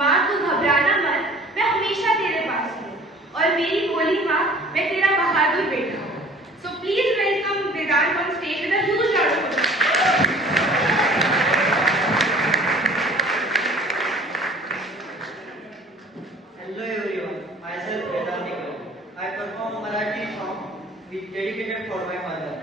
माँ तू घबराना मत, मैं हमेशा तेरे पास हूँ और मेरी भोली माँ, मैं तेरा बहादुर बेटा हूँ। So please welcome Vedant on stage with a huge round of applause. Hello everyone, myself Vedant Nikal. I perform a Marathi song which dedicated for my mother.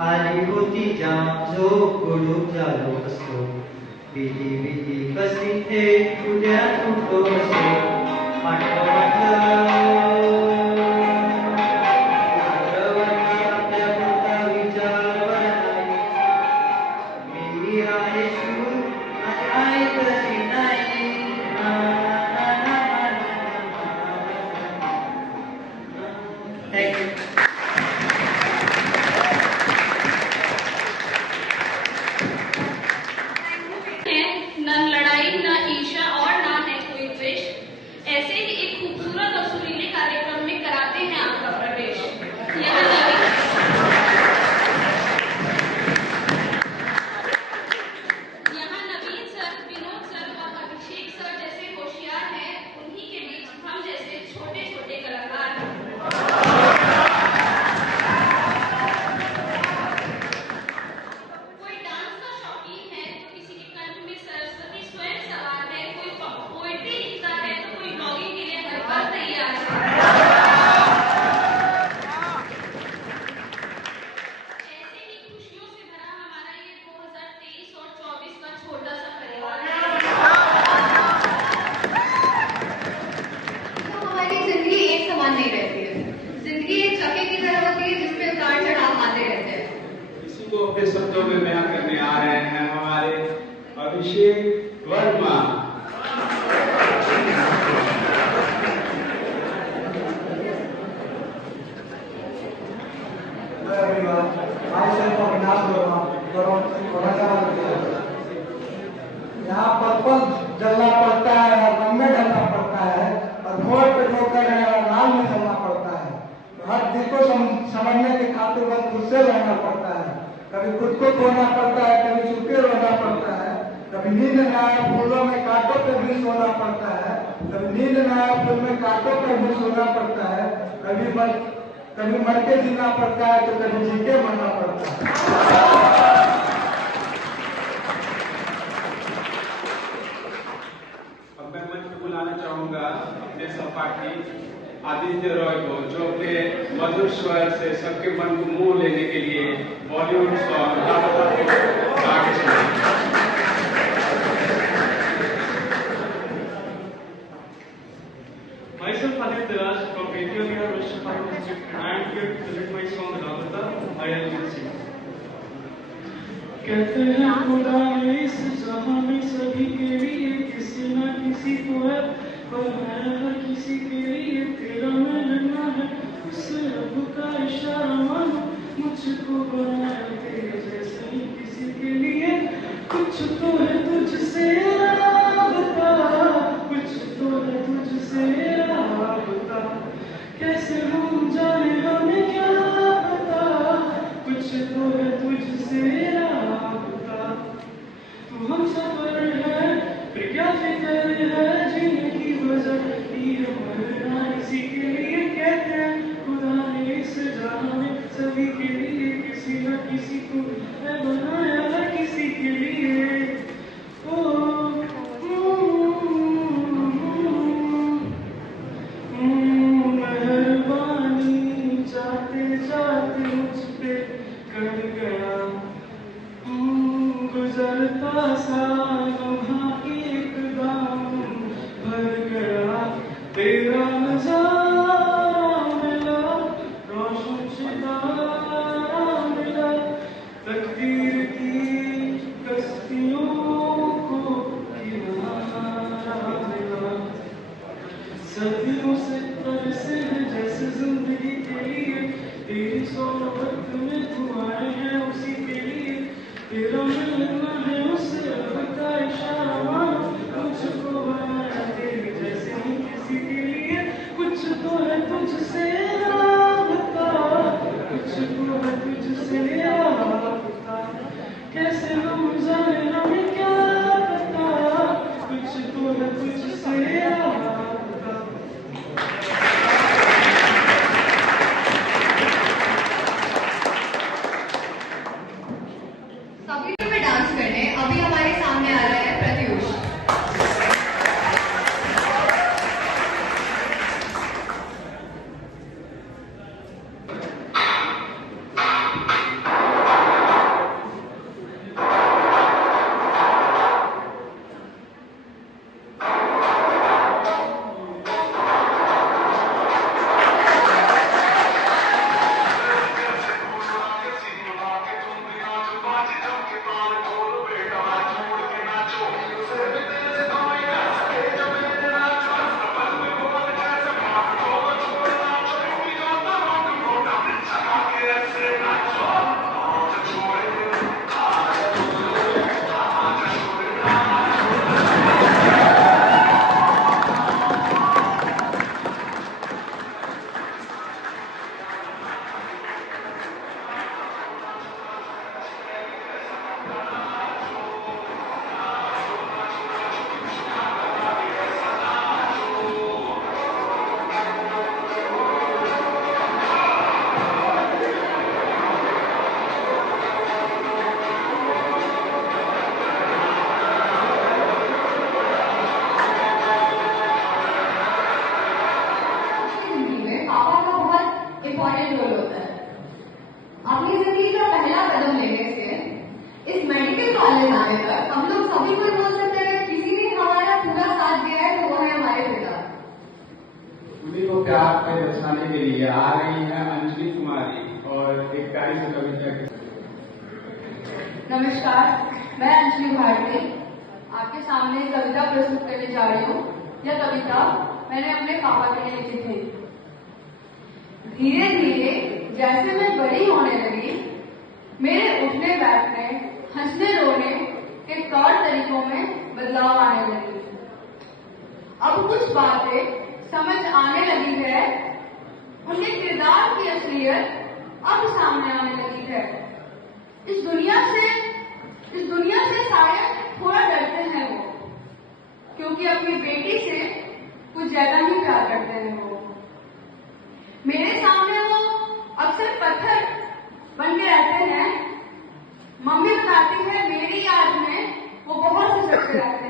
आली होती जाम जो गुडूप झालो असो भीती भीती कशी ते उद्या तुटतो असो म्हटलं रात्रवरती आपल्या पुरता विचारवर नाही मी आहे शूर आणि आई तशी नाही Thank you. अपने शब्दों में बयान करने आ रहे हैं हमारे अभिषेक वर्मा। यहाँ पर्पल जलना पड़ता है और रंग में ढलना पड़ता है और मोड़ पे ठोकर लाल में चलना पड़ता है। हर चीज को समझने के खातिर बस खुद से रहना पड़ता है। कभी खुद को खोना पड़ता है, कभी छुपके रोना पड़ता है, कभी नींद न आए फूलों में कांटों पर भी सोना पड़ता है, कभी नींद न आए फूल में कांटों पर भी सोना पड़ता है, कभी मर के जीना पड़ता है तो कभी जी के मरना पड़ता है। अब मैं मंच पे बुलाना चाहूंगा अपने सहपाठी आदित्य रॉय को, जो अपने मधुर स्वर से सबके मन को मोह लेने के लिए बॉलीवुड सॉन्ग लापता को गा के सुनाएंगे। Myself Aditya Raj from Ethiopia, West Bengal district. I am here to present my song Labata. I will sing. कहते हैं खुदा ने इस जहां में सभी के लिए किसी न किसी को है, पर मैं हर किसी के लिए तेरा मिलना है। उस रब का इशारा मानो मुझको बनाया तेरे जैसे ही किसी के लिए कुछ तो है तुझसे राबता, कुछ तो है तुझसे राबता। कैसे हम जाने हमें क्या पता, कुछ तो है तुझसे राबता। तू हम सफर है फिर क्या फिक्र है, जीने की वजह ये मरना इसी के लिए। कहते हैं खुदा ने इस जहां में सभी के लिए किसी न किसी को है बनाया, हर किसी के लिए। मेहरबानी जाते जाते मुझ पे कर गया, गुजरता सा लम्हा तेरा नजारा मिला, रोशन सितारा मिला, तकदीर की कश्तियों को किनारा मिला। सदियों से तरसे हैं जैसे जिंदगी के लिए, तेरी सोहबत में दुआएं हैं उसी के लिए। तेरा मिलना है उस रब का इशारा मानो, मुझको बनाया तेरी जैसे ही किसी के लिए। कुछ तो है तुझसे राबता, कुछ तो है तुझसे राबता, कैसे हम जाने हमें क्या पता, कुछ तो है तुझसे राबता। सभी में डांस करने अभी हमारे सामने आ रहा है प्रत्युष। इम्पोर्टेंट रोल होता है। अपनी जिंदगी का पहला कदम लेने से इस मेडिकल कॉलेज आने तक हम लोग सभी को बोल सकते हैं किसी ने हमारा पूरा साथ दिया है तो वो है हमारे पिता। उन्हीं को प्यार पे दर्शाने के लिए आ रही है अंजलि कुमारी और एक प्यारी सी कविता। नमस्कार, मैं अंजलि भारती आपके सामने कविता प्रस्तुत करने जा रही हूँ। यह कविता मैंने अपने पापा के लिए लिखी थी। धीरे धीरे जैसे मैं बड़ी होने लगी, मेरे उठने बैठने हंसने रोने के तौर तरीकों में बदलाव आने लगी। अब कुछ बातें समझ आने लगी है, उनके किरदार की असलियत अब सामने आने लगी है। इस दुनिया से शायद थोड़ा डरते हैं वो, क्योंकि अपनी बेटी से कुछ ज्यादा ही प्यार करते हैं वो। मेरे सामने वो अक्सर पत्थर बन के रहते हैं। मम्मी बताती है मेरी याद में वो बहुत से सच्चे रहते हैं।